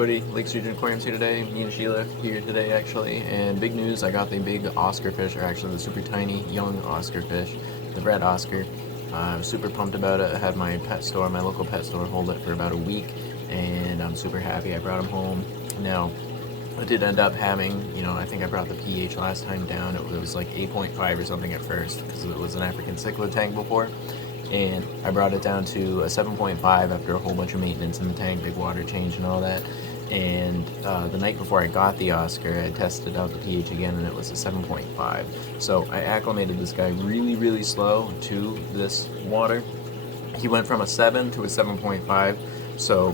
everybody, Lake Sturgeon Aquariums here today. Me and Sheila here today actually, and big news, I got the big Oscar fish, or actually the super tiny young Oscar fish, the red Oscar. I'm super pumped about it. I had my local pet store hold it for about a week, and I'm super happy. I brought him home. Now, I did end up having, I think I brought the pH last time down. It was like 8.5 or something at first, because it was an African cichlid tank before. And I brought it down to a 7.5 after a whole bunch of maintenance in the tank, big water change and all that. And the night before I got the Oscar, I tested out the pH again, and it was a 7.5. So I acclimated this guy really, really slow to this water. He went from a 7 to a 7.5, so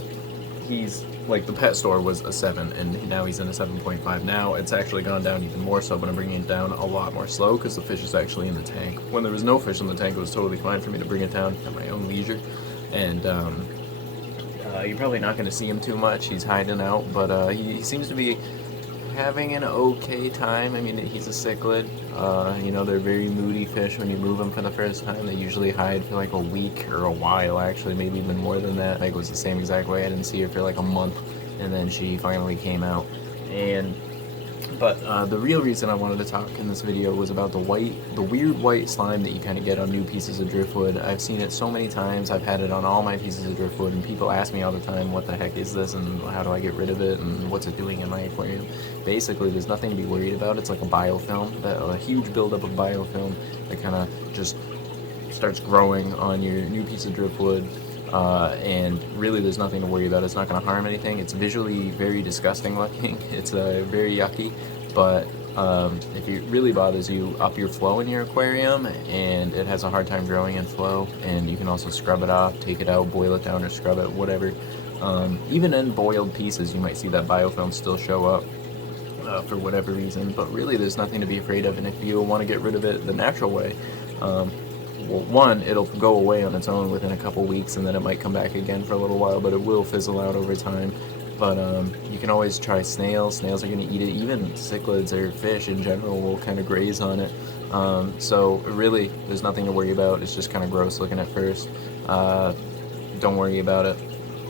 he's like, the pet store was a 7, and now he's in a 7.5. Now it's actually gone down even more so, but I'm bringing it down a lot more slow because the fish is actually in the tank. When there was no fish in the tank, it was totally fine for me to bring it down at my own leisure. And you're probably not going to see him too much. He's hiding out, but he seems to be having an okay time. I mean, he's a cichlid. They're very moody fish when you move them for the first time. They usually hide for like a week or a while, actually, maybe even more than that. Like, it was the same exact way. I didn't see her for like a month, and then she finally came out. But the real reason I wanted to talk in this video was about the weird white slime that you kind of get on new pieces of driftwood. I've seen it so many times. I've had it on all my pieces of driftwood, and people ask me all the time, what the heck is this, and how do I get rid of it, and what's it doing in my aquarium? Basically, there's nothing to be worried about. It's like a biofilm, a huge buildup of biofilm that kind of just starts growing on your new piece of driftwood. And really there's nothing to worry about. It's not going to harm anything. It's visually very disgusting looking. It's very yucky, but if it really bothers you, up your flow in your aquarium, and it has a hard time growing in flow. And you can also scrub it off, take it out, boil it down, or scrub it, whatever. Even in boiled pieces you might see that biofilm still show up for whatever reason, but really there's nothing to be afraid of. And if you want to get rid of it the natural way, well, one, it'll go away on its own within a couple weeks, and then it might come back again for a little while, but it will fizzle out over time. But you can always try snails. Snails are going to eat it. Even cichlids or fish in general will kind of graze on it. So really, there's nothing to worry about. It's just kind of gross looking at first. Don't worry about it.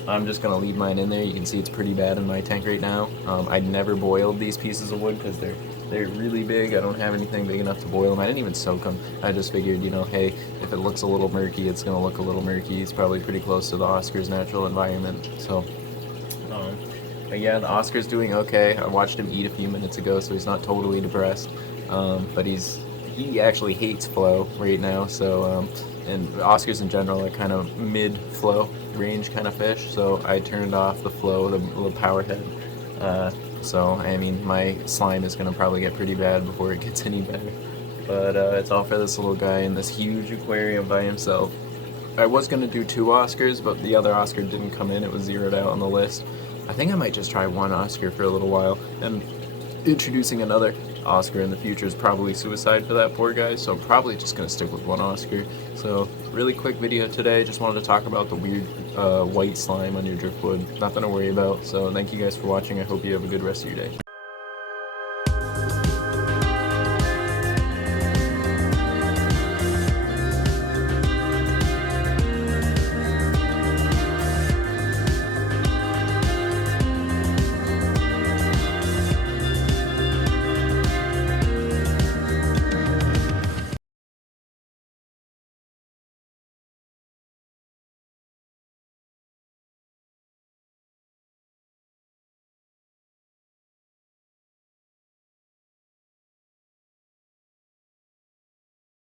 I'm just going to leave mine in there. You can see it's pretty bad in my tank right now. I'd never boiled these pieces of wood because they're really big. I don't have anything big enough to boil them. I didn't even soak them. I just figured, hey, if it looks a little murky, it's going to look a little murky. It's probably pretty close to the Oscar's natural environment. So, but yeah, the Oscar's doing okay. I watched him eat a few minutes ago, so he's not totally depressed. But he actually hates flow right now, so, and Oscars in general are kind of mid-flow range kind of fish, so I turned off the flow, the little power head. So, I mean, my slime is going to probably get pretty bad before it gets any better. But it's all for this little guy in this huge aquarium by himself. I was going to do 2 Oscars, but the other Oscar didn't come in. It was zeroed out on the list. I think I might just try 1 Oscar for a little while, and introducing another Oscar in the future is probably suicide for that poor guy, so probably just going to stick with 1 Oscar. So, really quick video today. Just wanted to talk about the weird white slime on your driftwood. Nothing to worry about. So, thank you guys for watching. I hope you have a good rest of your day.